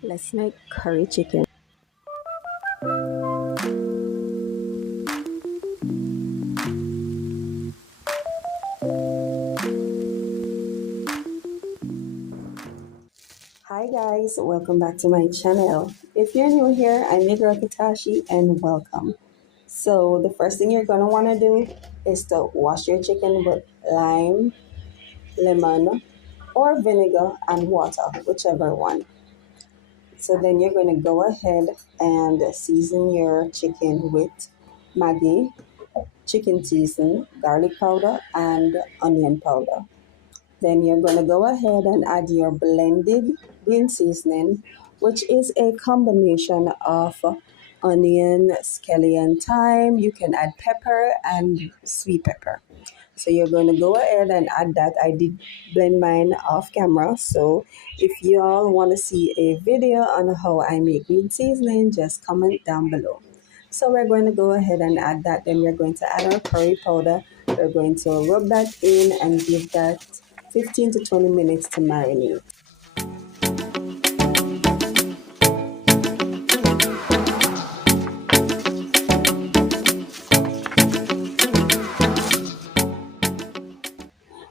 Let's make curry chicken. Hi guys, welcome back to my channel. If you're new here, I'm your girl Katashi and welcome. So the first thing you're gonna wanna do is to wash your chicken with lime, lemon, or vinegar and water, whichever one. So then you're gonna go ahead and season your chicken with Maggi, chicken season, garlic powder, and onion powder. Then you're going to go ahead and add your blended green seasoning, which is a combination of onion, scallion, thyme. You can add pepper and sweet pepper. So you're going to go ahead and add that. I did blend mine off camera. So if you all want to see a video on how I make green seasoning, just comment down below. So we're going to go ahead and add that. Then we're going to add our curry powder. We're going to rub that in and give that 15 to 20 minutes to marinate.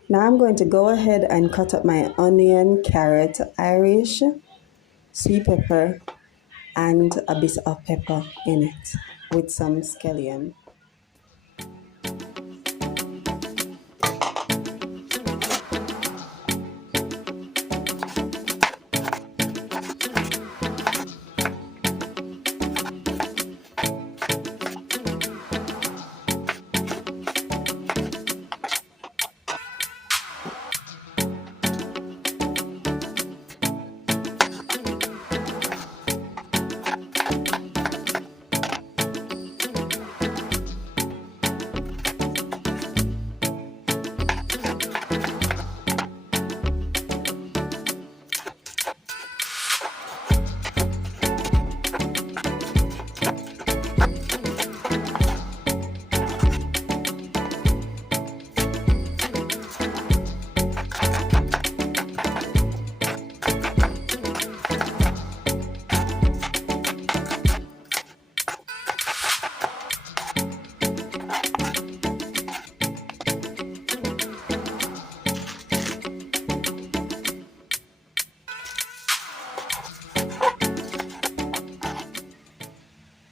Now I'm going to go ahead and cut up my onion, carrot, Irish, sweet pepper, and a bit of pepper in it with some scallion.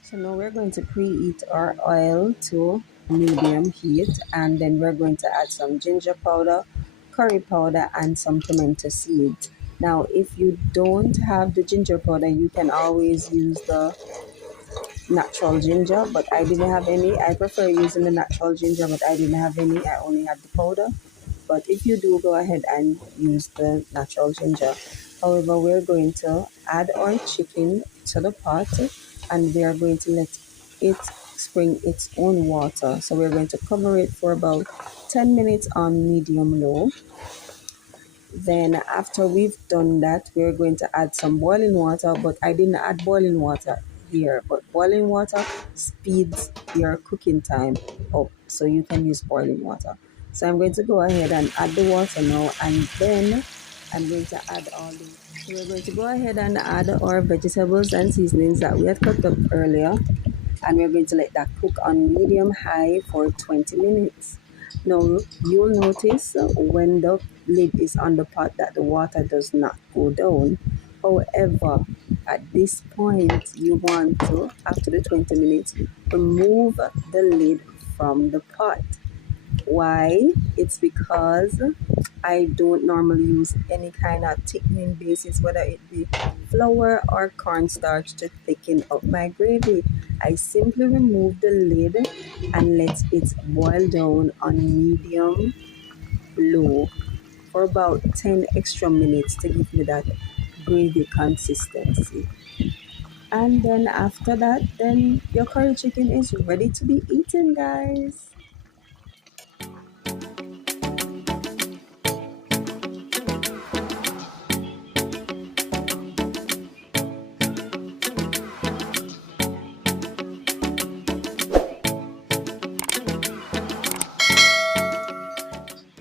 So now we're going to preheat our oil to medium heat, and then we're going to add some ginger powder, curry powder, and some pimento seeds. Now if you don't have the ginger powder, you can always use the natural ginger, but I didn't have any. I prefer using the natural ginger, but I didn't have any. I only have the powder. But if you do, go ahead and use the natural ginger. However, we're going to add our chicken to the pot, and we are going to let it spring its own water. So we're going to cover it for about 10 minutes on medium low. Then after we've done that, we're going to add some boiling water, but I didn't add boiling water here. But boiling water speeds your cooking time up, so you can use boiling water. So I'm going to go ahead and add the water now, and then I'm going to add all the. So we're going to go ahead and add our vegetables and seasonings that we had cooked up earlier, and we're going to let that cook on medium high for 20 minutes. Now you'll notice when the lid is on the pot that the water does not go down. However, at this point you want to, after the 20 minutes, remove the lid from the pot. Why? It's because I don't normally use any kind of thickening basis, whether it be flour or cornstarch, to thicken up my gravy. I simply remove the lid and let it boil down on medium low for about 10 extra minutes to give me that gravy consistency. And then after that, then your curry chicken is ready to be eaten, guys.